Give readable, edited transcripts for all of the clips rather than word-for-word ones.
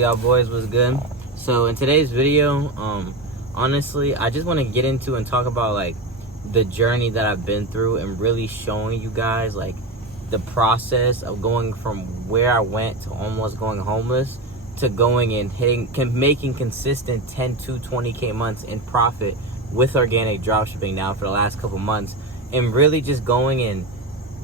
Y'all boys, was good? So in today's video, honestly, I just want to get into and talk about like the journey that I've been through and really showing you guys like the process of going from where I went to almost going homeless to going and making consistent 10 to 20k months in profit with organic dropshipping now for the last couple months, and really just going and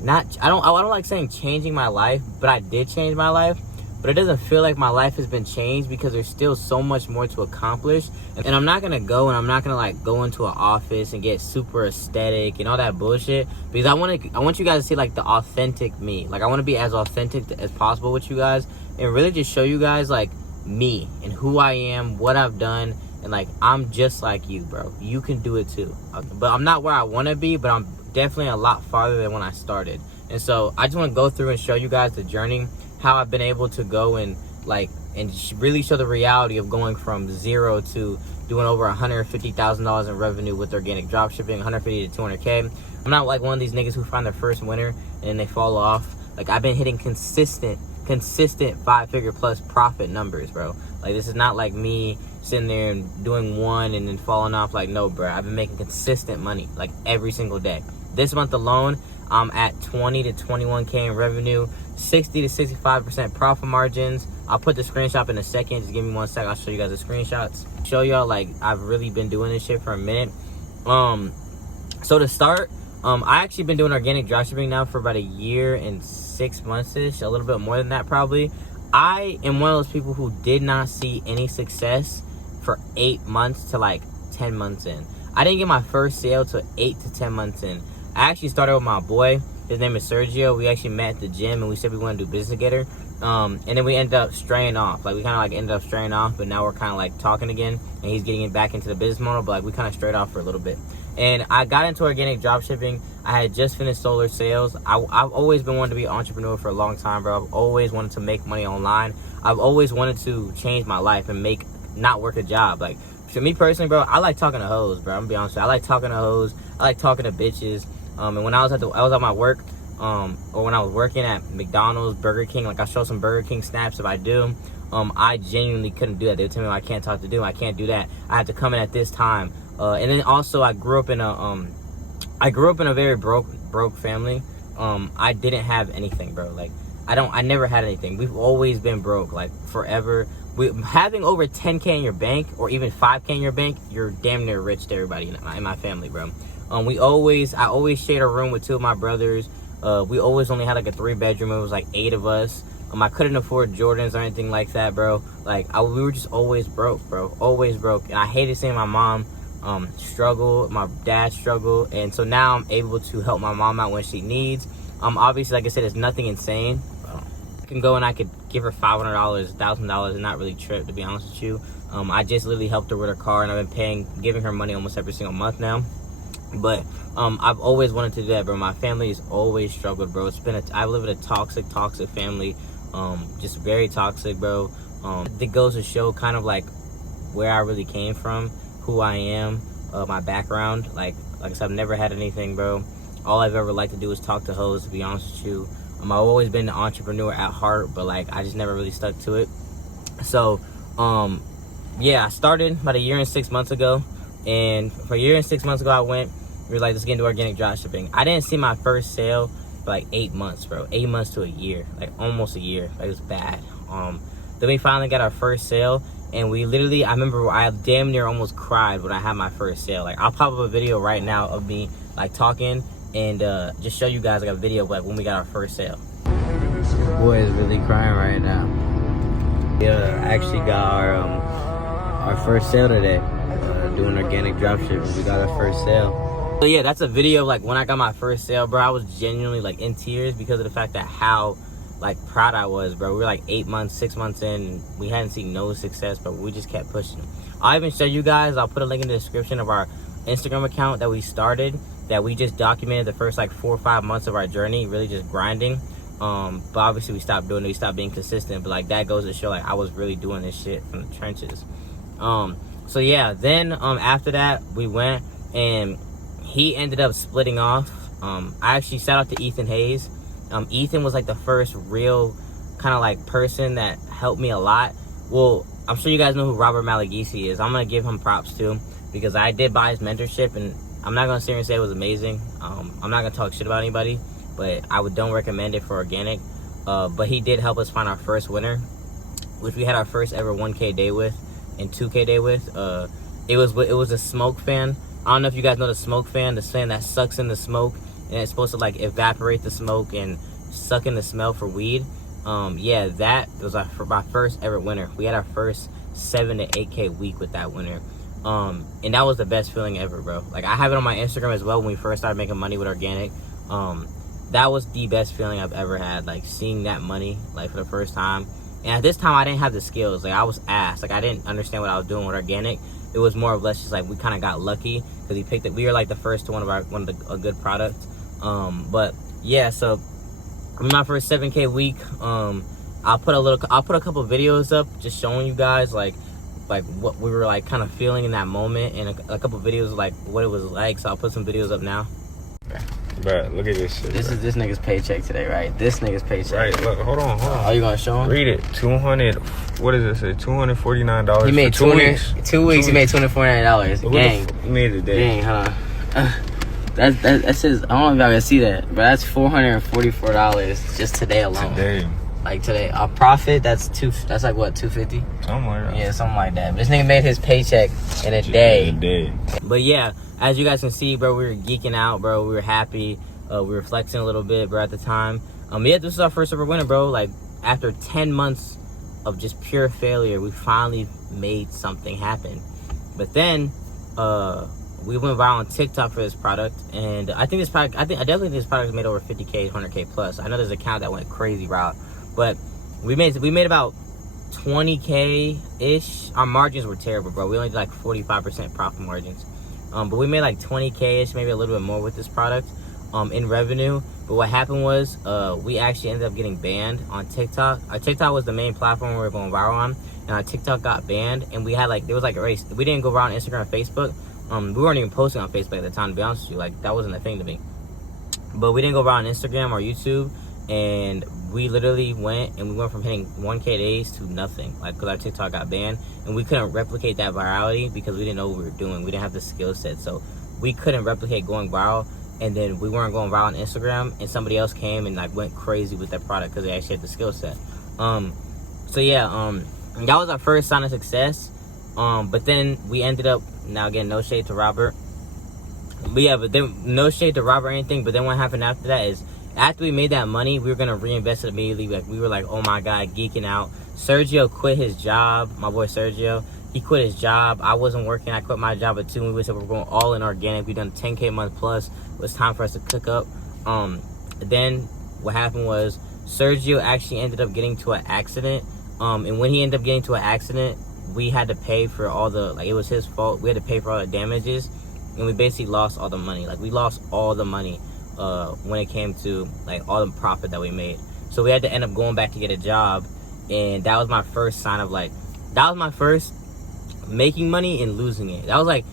I don't like saying changing my life, but I did change my life. But it doesn't feel like my life has been changed because there's still so much more to accomplish. And I'm not gonna go into an office and get super aesthetic and all that bullshit, because I want you guys to see like the authentic me. Like I want to be as authentic as possible with you guys and really just show you guys like me and who I am, what I've done, and like I'm just like you, bro. You can do it too. But I'm not where I want to be, but I'm definitely a lot farther than when I started. And so I just want to go through and show you guys the journey, how I've been able to go and really show the reality of going from zero to doing over $150,000 in revenue with organic dropshipping, 150 to 200k. I'm not like one of these niggas who find their first winner and then they fall off. Like I've been hitting consistent 5-figure plus profit numbers, bro. Like this is not like me sitting there and doing one and then falling off. Like no, bro. I've been making consistent money like every single day. This month alone, I'm at 20 to 21k in revenue, 60 to 65% profit margins. I'll put the screenshot in a second. Just give me 1 sec. I'll show you guys the screenshots. Show y'all like I've really been doing this shit for a minute. So to start, I actually been doing organic dropshipping now for about a year and 6 months-ish, a little bit more than that probably. I am one of those people who did not see any success for 8 months to like 10 months in. I didn't get my first sale till 8 to 10 months in. I actually started with my boy. His name is Sergio. We actually met at the gym and we said we want to do business together. And then we ended up straying off. Like we kind of like ended up straying off, but now we're kind of like talking again and he's getting back into the business model, but like we kind of strayed off for a little bit. And I got into organic dropshipping. I had just finished solar sales. I've always been wanting to be an entrepreneur for a long time, bro. I've always wanted to make money online. I've always wanted to change my life and not work a job. Like for me personally, bro, I like talking to hoes, bro. I'm gonna be honest with you. I like talking to hoes. I like talking to bitches. And when I was at my work, or when I was working at McDonald's, Burger King, like I show some Burger King snaps if I do. I genuinely couldn't do that. They would tell me, I can't talk to do. I can't do that. I had to come in at this time. And then also I grew up in a very broke family. I didn't have anything, bro. Like I never had anything. We've always been broke, like forever. Having over 10k in your bank or even 5k in your bank, you're damn near rich to everybody in my family, bro. I always shared a room with 2 of my brothers. We always only had like a 3-bedroom. It was like 8 of us. I couldn't afford Jordans or anything like that, bro. Like we were just always broke, bro. Always broke. And I hated seeing my mom struggle, my dad struggle. And so now I'm able to help my mom out when she needs. Obviously, like I said, it's nothing insane. I can go and I could give her $500, $1,000 and not really trip, to be honest with you. I just literally helped her with her car and I've been giving her money almost every single month now. But I've always wanted to do that, bro. My family has always struggled, bro. I live in a toxic family, just very toxic, bro. It goes to show kind of like where I really came from, who I am, my background. Like I said, I've never had anything, bro. All I've ever liked to do is talk to hoes, to be honest with you. I've always been an entrepreneur at heart, but like I just never really stuck to it. So yeah, I started about a year and 6 months ago. And for a year and 6 months ago, we were like, let's get into organic dropshipping. I didn't see my first sale for like 8 months, bro. 8 months to a year, like almost a year. Like, it was bad. Then we finally got our first sale, and I remember I damn near almost cried when I had my first sale. Like, I'll pop up a video right now of me like talking and just show you guys like a video of like when we got our first sale. Boy is really crying right now. Yeah, I actually got our first sale today. Doing organic dropshipping. We got our first sale. So yeah, that's a video of like when I got my first sale, bro. I was genuinely like in tears because of the fact that how like proud I was, bro. We were like 6 months in, and we hadn't seen no success, but we just kept pushing. I'll even show you guys, I'll put a link in the description of our Instagram account that we started, that we just documented the first like 4 or 5 months of our journey, really just grinding. But obviously we stopped doing it, we stopped being consistent, but like that goes to show like I was really doing this shit from the trenches. So yeah, then after that we went and he ended up splitting off. I actually shout out to Ethan Hayes. Ethan was like the first real kind of like person that helped me a lot. well, I'm sure you guys know who Robert Malagisi is. I'm gonna give him props too, because I did buy his mentorship, and I'm not gonna sit here and say it was amazing. I'm not gonna talk shit about anybody, but don't recommend it for organic. But he did help us find our first winner, which we had our first ever 1K day with and 2K day with. It was a smoke fan. I don't know if you guys know the smoke fan, the fan that sucks in the smoke, and it's supposed to like evaporate the smoke and suck in the smell for weed. Yeah, that was my first ever winner. We had our first 7 to 8K week with that winner. And that was the best feeling ever, bro. Like, I have it on my Instagram as well when we first started making money with organic. That was the best feeling I've ever had, like seeing that money like for the first time. And at this time I didn't have the skills. Like, I was ass. Like, I didn't understand what I was doing with organic. It was more or less just like we kind of got lucky because he picked it. We were like the first to a good product. But yeah, so my first 7K week. I'll put a couple videos up just showing you guys like what we were like kind of feeling in that moment, and a couple videos of, like what it was like. So I'll put some videos up now. Bruh, look at this shit. This is this nigga's paycheck today, right? This nigga's paycheck. Right, look, hold on. Are you gonna show him? Read it. 200. What does it say? $249. He made 2 weeks. 2 weeks. He made $249. Gang. He made it a day. Gang, hold on. That says, I don't know if y'all can see that, but that's $444 just today alone. Today. Like today, our profit, that's like what, 250? Something like that. Yeah, something like that. But this nigga made his paycheck in a day. In a day. But yeah, as you guys can see, bro, we were geeking out, bro. We were happy. We were flexing a little bit, bro, at the time. Yeah, this is our first ever winner, bro. Like, after 10 months of just pure failure, we finally made something happen. But then, we went viral on TikTok for this product, and I definitely think this product made over 50K, 100K plus. I know there's an account that went crazy route, but we made about 20K ish. Our margins were terrible, bro. We only did like 45% profit margins, but we made like 20K ish, maybe a little bit more with this product, in revenue. But what happened was, we actually ended up getting banned on TikTok. Our TikTok was the main platform we were going viral on, and our TikTok got banned, and we had like, there was like a race. We didn't go viral on Instagram and Facebook. We weren't even posting on Facebook at the time, to be honest with you. Like, that wasn't a thing to me. But we didn't go around on Instagram or YouTube, and we literally went from hitting 1K days to nothing, like, because our TikTok got banned, and we couldn't replicate that virality because we didn't know what we were doing. We didn't have the skill set, so we couldn't replicate going viral. And then we weren't going viral on Instagram, and somebody else came and like went crazy with that product because they actually had the skill set. So yeah, that was our first sign of success. But then we ended up, now again, no shade to Robert, but then no shade to Robert or anything. But then what happened after that is, after we made that money, we were gonna reinvest it immediately. Like, we were like, oh my god, geeking out. Sergio quit his job. My boy Sergio, he quit his job. I wasn't working. I quit my job at 2. We said we're going all in organic. We done 10K a month plus. It was time for us to cook up. Then what happened was, Sergio actually ended up getting to an accident. And when he ended up getting to an accident, we had to pay for all the, like, it was his fault. We had to pay for all the damages, and we basically lost all the money. Like, we lost all the money when it came to like all the profit that we made. So we had to end up going back to get a job, and that was my first sign of like, that was my first making money and losing it. That was like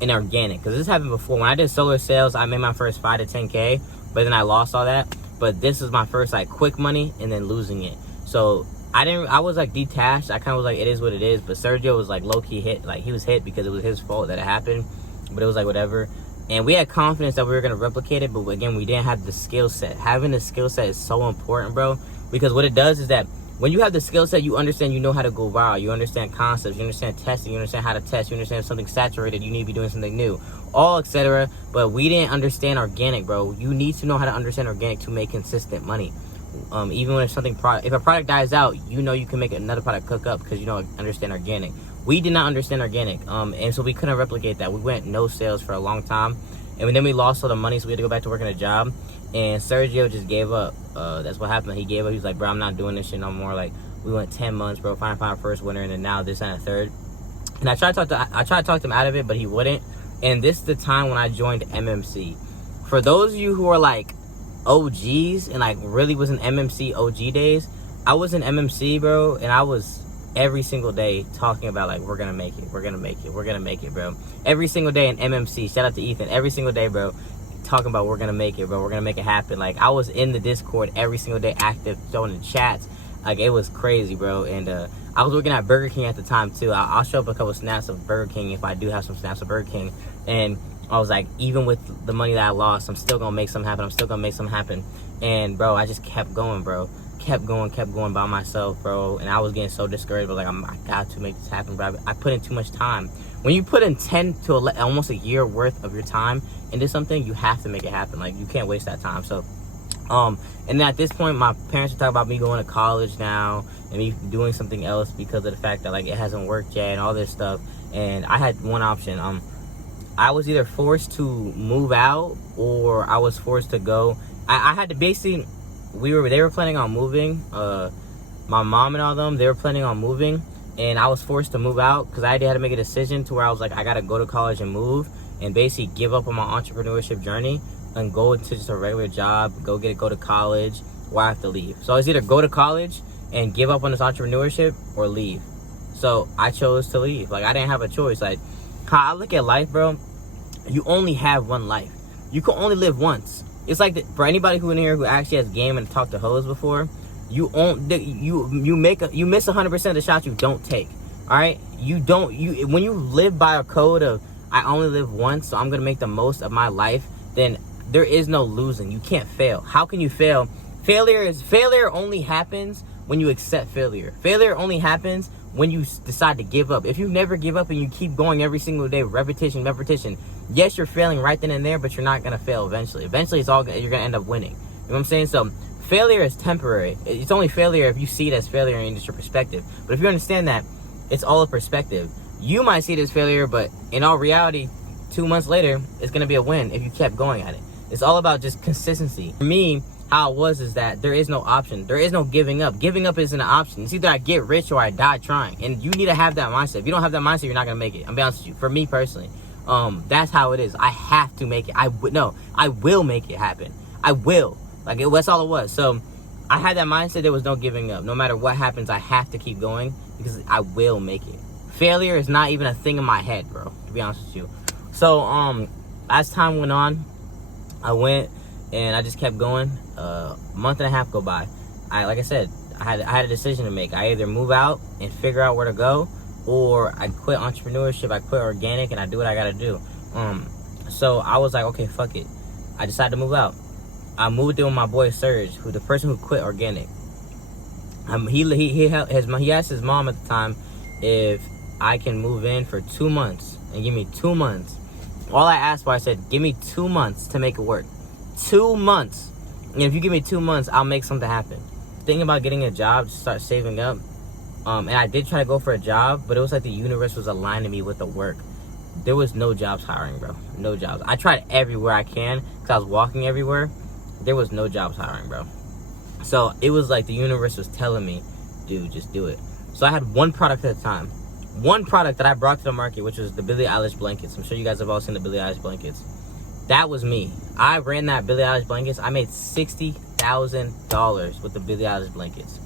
in organic, because this happened before. When I did solar sales, I made my first 5 to 10K, but then I lost all that. But this is my first like quick money and then losing it. So I was like detached. I kind of was like, it is what it is. But Sergio was like low-key hit. Like, he was hit because it was his fault that it happened. But it was like, whatever. And we had confidence that we were going to replicate it. But again, we didn't have the skill set. Having the skill set is so important, bro. Because what it does is that when you have the skill set, you understand, you know how to go viral. You understand concepts. You understand testing. You understand how to test. You understand if something's saturated, you need to be doing something new. All etc. But we didn't understand organic, bro. You need to know how to understand organic to make consistent money. Even when if a product dies out, you know you can make another product cook up because you don't understand organic. We did not understand organic, and so we couldn't replicate that. We went no sales for a long time, and then we lost all the money, so we had to go back to working a job. And Sergio just gave up. That's what happened. He gave up. He was like, bro, I'm not doing this shit no more. Like, we went 10 months, bro, finally found our first winner, and then now this and a third. And I tried to talk him out of it, but he wouldn't. And this is the time when I joined MMC. For those of you who are like OGs and like really was in MMC OG days, I was in MMC, bro, and I was every single day talking about like, we're gonna make it, we're gonna make it, we're gonna make it, bro. Every single day in MMC, shout out to Ethan, every single day, bro, talking about we're gonna make it, bro, we're gonna make it happen. Like, I was in the Discord every single day, active, throwing in chats. Like, it was crazy, bro. And I was working at Burger King at the time too. I'll show up a couple snaps of Burger King if I do have some snaps of Burger King. And I was like, even with the money that I lost, I'm still gonna make something happen. I'm still gonna make something happen. And bro, I just kept going, bro. Kept going by myself, bro. And I was getting so discouraged. But like, I got to make this happen, bro. I put in too much time. When you put in 10 to 11, almost a year worth of your time into something, you have to make it happen. Like, you can't waste that time. So, and then at this point, my parents are talking about me going to college now and me doing something else because of the fact that like it hasn't worked yet and all this stuff. And I had one option. I was either forced to move out or I was forced to go. I had to basically, they were planning on moving. My mom and all them, they were planning on moving, and I was forced to move out because I had to make a decision to where I was like, I gotta go to college and move and basically give up on my entrepreneurship journey and go into just a regular job, go to college, or I have to leave. So I was either go to college and give up on this entrepreneurship or leave. So I chose to leave. Like, I didn't have a choice. Like, how I look at life, bro, you only have one life. You can only live once. It's like for anybody who in here who actually has game and talked to hoes before, you miss 100% of the shots you don't take. All right, when you live by a code of I only live once, so I'm gonna make the most of my life, then there is no losing. You can't fail. How can you fail? Failure only happens when you accept failure. Failure only happens when you decide to give up. If you never give up and you keep going every single day, repetition, yes, you're failing right then and there, but you're not gonna fail eventually. Eventually, you're gonna end up winning. You know what I'm saying? So failure is temporary. It's only failure if you see it as failure and it's your perspective. But if you understand that, it's all a perspective. You might see it as failure, but in all reality, 2 months later, it's gonna be a win if you kept going at it. It's all about just consistency. For me, how it was is that there is no option. There is no giving up. Giving up isn't an option. It's either I get rich or I die trying. And you need to have that mindset. If you don't have that mindset, you're not gonna make it. I'm be honest with you. For me personally, that's how it is. I have to make it. I will make it happen. I will. Like, that's all it was. So I had that mindset. There was no giving up. No matter what happens, I have to keep going because I will make it. Failure is not even a thing in my head, bro, to be honest with you. So as time went on, I went and I just kept going. A month and a half go by. Like I said, I had a decision to make. I either move out and figure out where to go, or I quit entrepreneurship, I quit organic, and I do what I gotta do. So I was like, okay, fuck it. I decided to move out. I moved in with my boy Serge, who the person who quit organic. He asked his mom at the time if I can move in for 2 months and give me 2 months. All I asked for, I said, give me 2 months to make it work. 2 months. And if you give me 2 months, I'll make something happen. Thinking about getting a job, to start saving up. And I did try to go for a job, but it was like the universe was aligning me with the work. There was no jobs hiring, bro. No jobs. I tried everywhere I can because I was walking everywhere. There was no jobs hiring, bro. So it was like the universe was telling me, dude, just do it. So I had one product at a time. One product that I brought to the market, which was the Billie Eilish blankets. I'm sure you guys have all seen the Billie Eilish blankets. That was me. I ran that Billie Eilish blankets. I made $60,000 with the Billie Eilish blankets.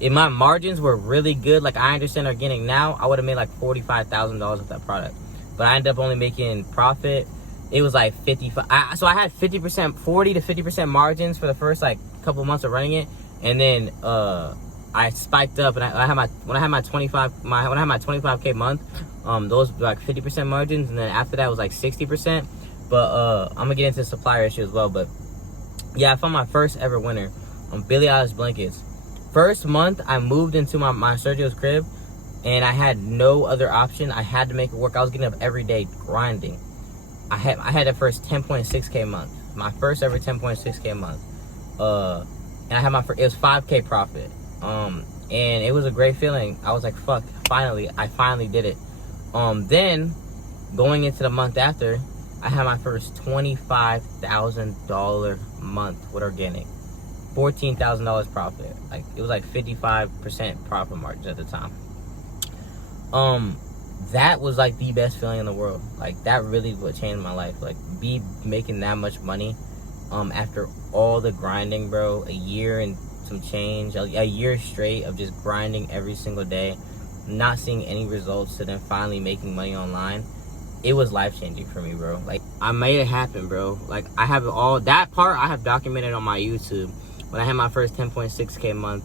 If my margins were really good, like I understand organic now, I would have made like $45,000 with that product. But I ended up only making profit. It was like 55. So I had 40 to 50% margins for the first like couple months of running it, and then I spiked up, and when I had my 25K month, those were like 50% margins, and then after that was like 60%. But I'm gonna get into the supplier issue as well. But yeah, I found my first ever winner on Billie Eilish blankets. First month, I moved into my Sergio's crib, and I had no other option. I had to make it work. I was getting up every day grinding. I had the first 10.6K month, my first ever 10.6K month. And I had it was 5K profit. And it was a great feeling. I was like, fuck, I finally did it. Then going into the month after, I had my first $25,000 month with organic. $14,000 profit. Like, it was like 55% profit margins at the time. That was like the best feeling in the world. Like, that really what changed my life. Like, making that much money after all the grinding, bro. A year and some change, a year straight of just grinding every single day, not seeing any results, to then finally making money online. It was life-changing for me, bro. Like, I made it happen, bro. Like, I have all that part I have documented on my YouTube when I had my first 10.6K month.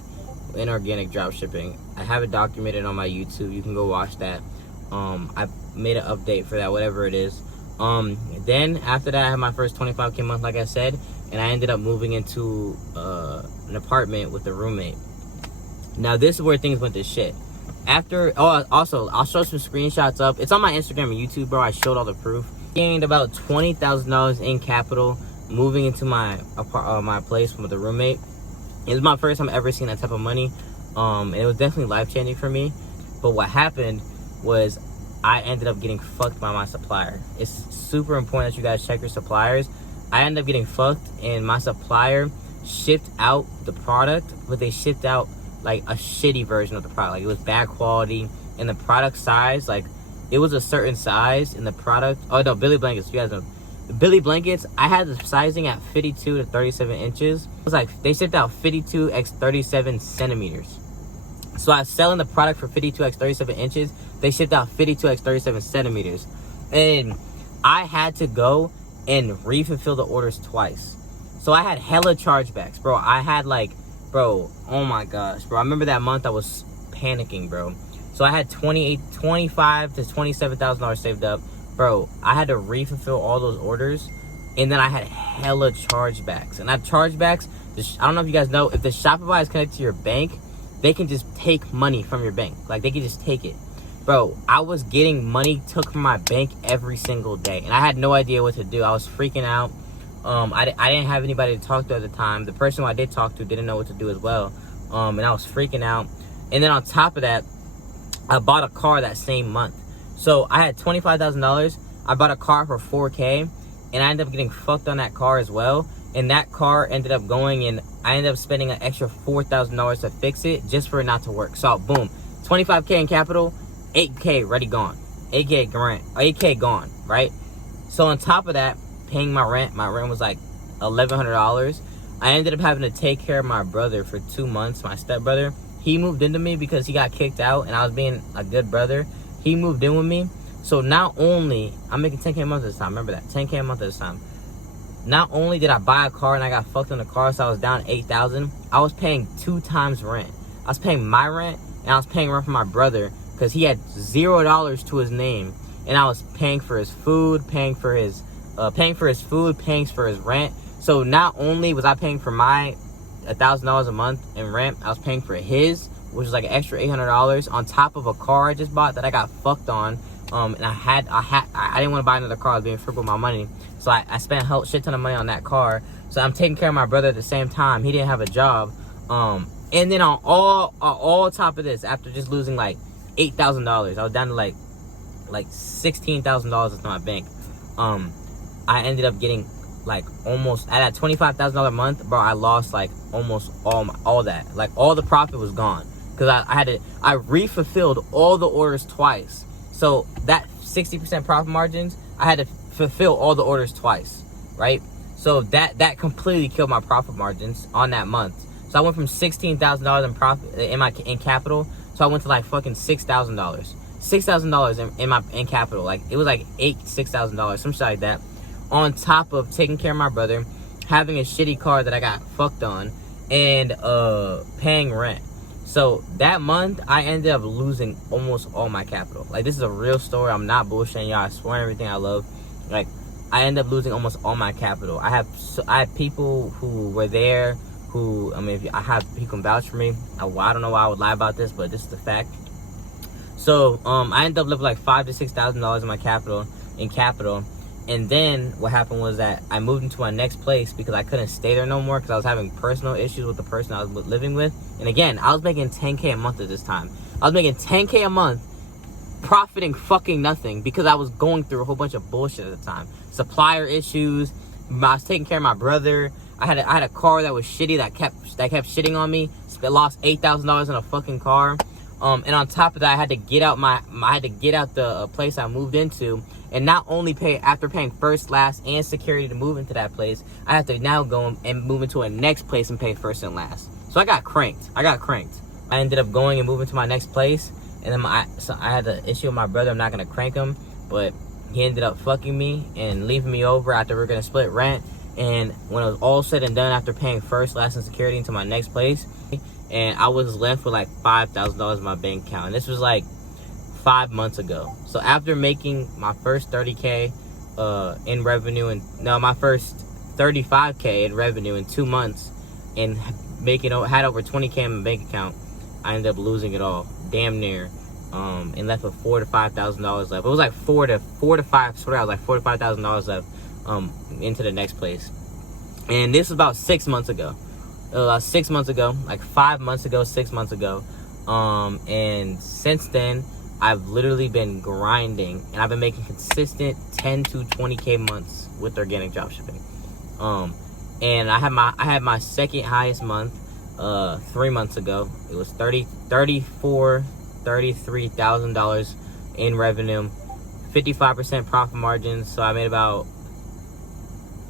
in organic drop shipping. I have it documented on my YouTube. You can go watch that. I made an update for that, whatever it is. Then after that, I had my first 25K month, like I said, and I ended up moving into an apartment with a roommate. Now this is where things went to shit. Also, I'll show some screenshots up. It's on my Instagram and YouTube, bro. I showed all the proof. Gained about $20,000 in capital moving into my my place with a roommate. It was my first time ever seeing that type of money. And it was definitely life-changing for me. But what happened was I ended up getting fucked by my supplier. It's super important that you guys check your suppliers. I ended up getting fucked, and my supplier shipped out the product, but they shipped out like a shitty version of the product. Like, it was bad quality, and the product size, like, it was a certain size in the product. Oh no, Billy Blankets, you guys know. The Billy Blankets, I had the sizing at 52 to 37 inches. It was like, they shipped out 52 x 37 centimeters. So I was selling the product for 52 x 37 inches. They shipped out 52 x 37 centimeters. And I had to go and re-fulfill the orders twice. So I had hella chargebacks, bro. I had like, bro, oh my gosh, bro. I remember that month I was panicking, bro. So I had $25,000 to $27,000 saved up. Bro, I had to re-fulfill all those orders. And then I had hella chargebacks. And that chargebacks, I don't know if you guys know, if the Shopify is connected to your bank, they can just take money from your bank. Like, they can just take it. Bro, I was getting money took from my bank every single day. And I had no idea what to do. I was freaking out. I didn't have anybody to talk to at the time. The person who I did talk to didn't know what to do as well. And I was freaking out. And then on top of that, I bought a car that same month. So I had $25,000. I bought a car for $4K. And I ended up getting fucked on that car as well. And that car ended up going, and I ended up spending an extra $4,000 to fix it just for it not to work. So boom, 25K in capital, 8K ready gone, 8K grant, 8K gone, right? So on top of that, paying my rent was like $1,100. I ended up having to take care of my brother for 2 months, my stepbrother. He moved into me because he got kicked out, and I was being a good brother. He moved in with me. So not only, I'm making 10K a month this time, remember that, 10K a month this time. Not only did I buy a car and I got fucked in the car, so I was down $8,000, I was paying 2 times rent. I was paying my rent, and I was paying rent for my brother, because he had $0 to his name, and I was paying for his food, paying for his rent. So not only was I paying for my $1,000 a month in rent, I was paying for his, which was like an extra $800 on top of a car I just bought that I got fucked on. And I didn't want to buy another car. I was being frugal with my money, so I spent a shit ton of money on that car. So I'm taking care of my brother at the same time. He didn't have a job. And then on all top of this, after just losing like $8,000, I was down to like $16,000 in my bank. I ended up getting like almost at that $25,000 month, bro. I lost like almost all that. Like, all the profit was gone because I re-fulfilled all the orders twice. So that 60% profit margins, I had to fulfill all the orders twice, right? So that completely killed my profit margins on that month. So I went from $16,000 in profit in capital, so I went to like fucking $6,000, $6,000 in capital. Like, it was like $6,000, some shit like that. On top of taking care of my brother, having a shitty car that I got fucked on, and paying rent. So that month, I ended up losing almost all my capital. Like, this is a real story. I'm not bullshitting y'all. I swear on everything I love. Like, I ended up losing almost all my capital. I have people who were there who, I mean, I have people can vouch for me. I don't know why I would lie about this, but this is the fact. So I ended up living like $5,000 to $6,000 in capital. And then what happened was that I moved into my next place because I couldn't stay there no more because I was having personal issues with the person I was living with. And again, I was making 10K a month at this time. I was making 10K a month, profiting fucking nothing because I was going through a whole bunch of bullshit at the time. Supplier issues. I was taking care of my brother. I had a car that was shitty that kept shitting on me. Lost $8,000 in a fucking car. And on top of that, I had to get out the place I moved into, and not only pay after paying first, last, and security to move into that place, I have to now go and move into a next place and pay first and last. So I got cranked. I ended up going and moving to my next place, and then I had the issue with my brother. I'm not gonna crank him, but he ended up fucking me and leaving me over after we were gonna split rent. And when it was all said and done, after paying first, last, and security into my next place, and I was left with like $5,000 in my bank account. And this was like 5 months ago. So after making my first 30K in revenue, and no, my first 35K in revenue in 2 months, and had over 20K in my bank account, I ended up losing it all, damn near, and left with $4,000 to $5,000 left. It was like $4,000 to $5,000 left into the next place. And this was about 6 months ago. Like 5 months ago, 6 months ago. And since then, I've literally been grinding, and I've been making consistent 10 to 20K months with organic dropshipping. And I had my second highest month 3 months ago. It was $33,000 in revenue, 55% profit margins. So I made about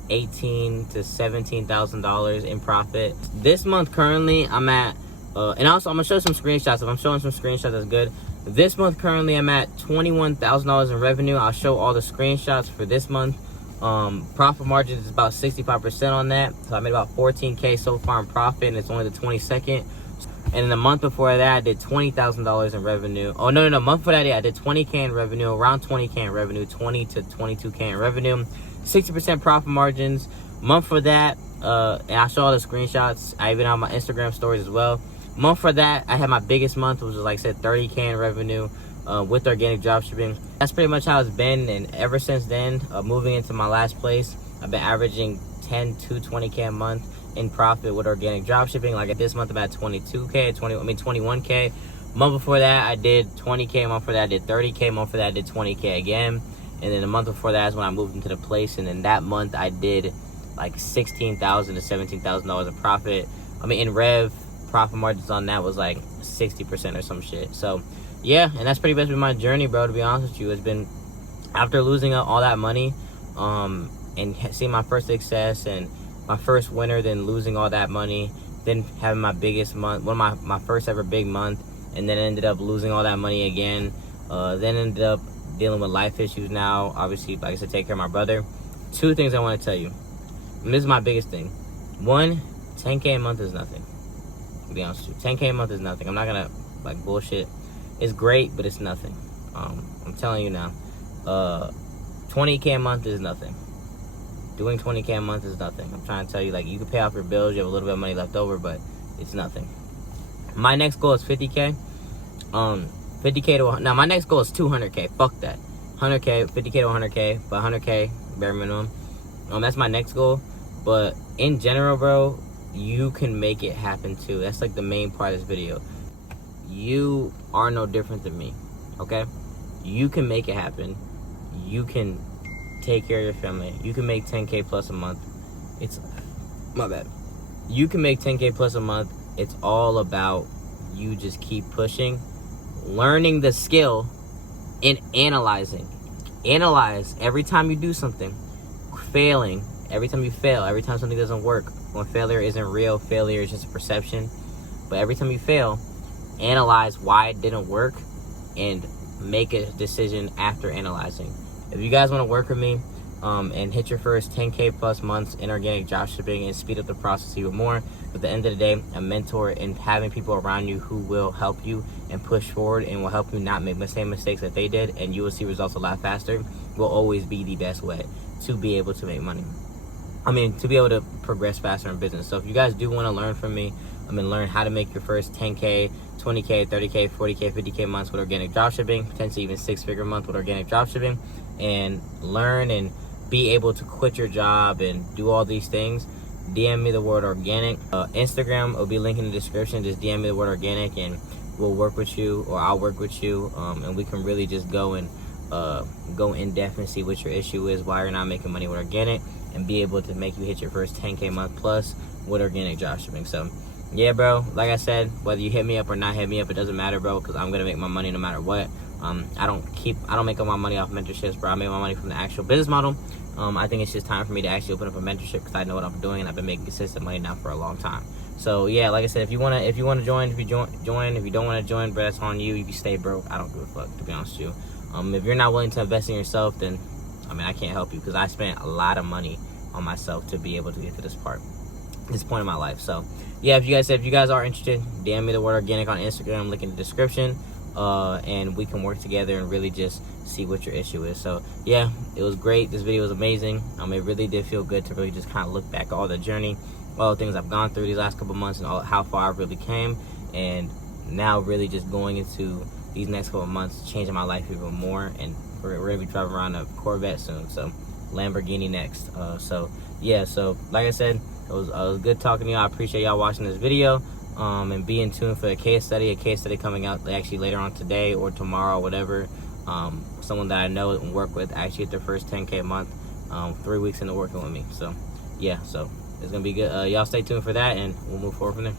$18,000 to $17,000 in profit. This month currently I'm at, and also I'm gonna show some screenshots. If I'm showing some screenshots, that's good. This month currently I'm at $21,000 in revenue. I'll show all the screenshots for this month. Profit margin is about 65% on that. So I made about 14K so far in profit, and it's only the 22nd. And in the month before that, I did $20,000 in revenue. Oh, no. Month before that, yeah, I did 20K in revenue, around 20K in revenue, 20 to 22K in revenue, 60% profit margins. Month for that, and I show all the screenshots. I even have my Instagram stories as well. Month for that, I had my biggest month, which was, like I said, 30K in revenue with organic dropshipping. That's pretty much how it's been. And ever since then, moving into my last place, I've been averaging 10 to 20K a month in profit with organic dropshipping. Like this month, I'm at 21K. Month before that, I did 20K. Month before that, I did 30K. Month before that, I did 20K again. And then the month before that is when I moved into the place. And then that month, I did like $16,000 to $17,000 in profit. In rev, profit margins on that was like 60% or some shit. So yeah, and that's pretty much been my journey, bro, to be honest with you. It's been after losing all that money and seeing my first success and my first winner, then losing all that money, then having my biggest month, one of my first ever big month, and then ended up losing all that money again. Then ended up dealing with life issues now. Obviously, like I said, take care of my brother. 2 things I want to tell you. And this is my biggest thing. 1, 10K a month is nothing. To be honest with you, 10K a month is nothing. I'm not gonna like bullshit. It's great, but it's nothing. I'm telling you now. 20K a month is nothing. Doing 20K a month is nothing. I'm trying to tell you, like, you can pay off your bills, you have a little bit of money left over, but it's nothing. My next goal is 50K. 50K to, now my next goal is 200K. Fuck that. 100K, 50K to 100K, but 100K bare minimum. That's my next goal. But in general, bro, you can make it happen too. That's like the main part of this video. You are no different than me, okay? You can make it happen. You can take care of your family. You can make 10K plus a month. It's, my bad. You can make 10K plus a month. It's all about you just keep pushing, learning the skill, and analyzing. Analyze every time you do something. Failing, every time you fail, every time something doesn't work. When failure isn't real, failure is just a perception. But every time you fail, analyze why it didn't work and make a decision after analyzing. If you guys want to work with me and hit your first 10K plus months in organic dropshipping and speed up the process even more, at the end of the day, a mentor and having people around you who will help you and push forward and will help you not make the same mistakes that they did, and you will see results a lot faster, will always be the best way to be able to make money. To be able to progress faster in business. So if you guys do want to learn from me, learn how to make your first 10K, 20K, 30K, 40K, 50K months with organic dropshipping, potentially even 6-figure month with organic dropshipping, and learn and be able to quit your job and do all these things, DM me the word organic. Instagram will be linked in the description. Just DM me the word organic and we'll work with you, or I'll work with you, and we can really just go in depth and see what your issue is, why you're not making money with organic, and be able to make you hit your first 10K month plus with organic dropshipping. So yeah, bro, like I said, whether you hit me up or not hit me up, it doesn't matter, bro, because I'm gonna make my money no matter what. I don't make all my money off mentorships, bro. I make my money from the actual business model. I think it's just time for me to actually open up a mentorship because I know what I'm doing and I've been making consistent money now for a long time. So yeah, like I said, if you wanna join, if you join. If you don't want to join, bro, that's on you. If you stay broke, I don't give a fuck, to be honest with you. If you're not willing to invest in yourself, then I can't help you, because I spent a lot of money on myself to be able to get to this part. this point in my life. So yeah, if you guys are interested, DM me the word organic on Instagram, link in the description, and we can work together and really just see what your issue is. So yeah, it was great. This video was amazing. It really did feel good to really just kind of look back at all the journey, all the things I've gone through these last couple months, and how far I really came, and now really just going into these next couple months, changing my life even more. And we're gonna be driving around a Corvette soon, so Lamborghini next. So yeah, so like I said, it was good talking to y'all. I appreciate y'all watching this video, and being tuned for a case study coming out actually later on today or tomorrow, whatever. Someone that I know and work with actually hit their first 10K a month, 3 weeks into working with me. So yeah, so it's gonna be good. Y'all stay tuned for that, and we'll move forward from there.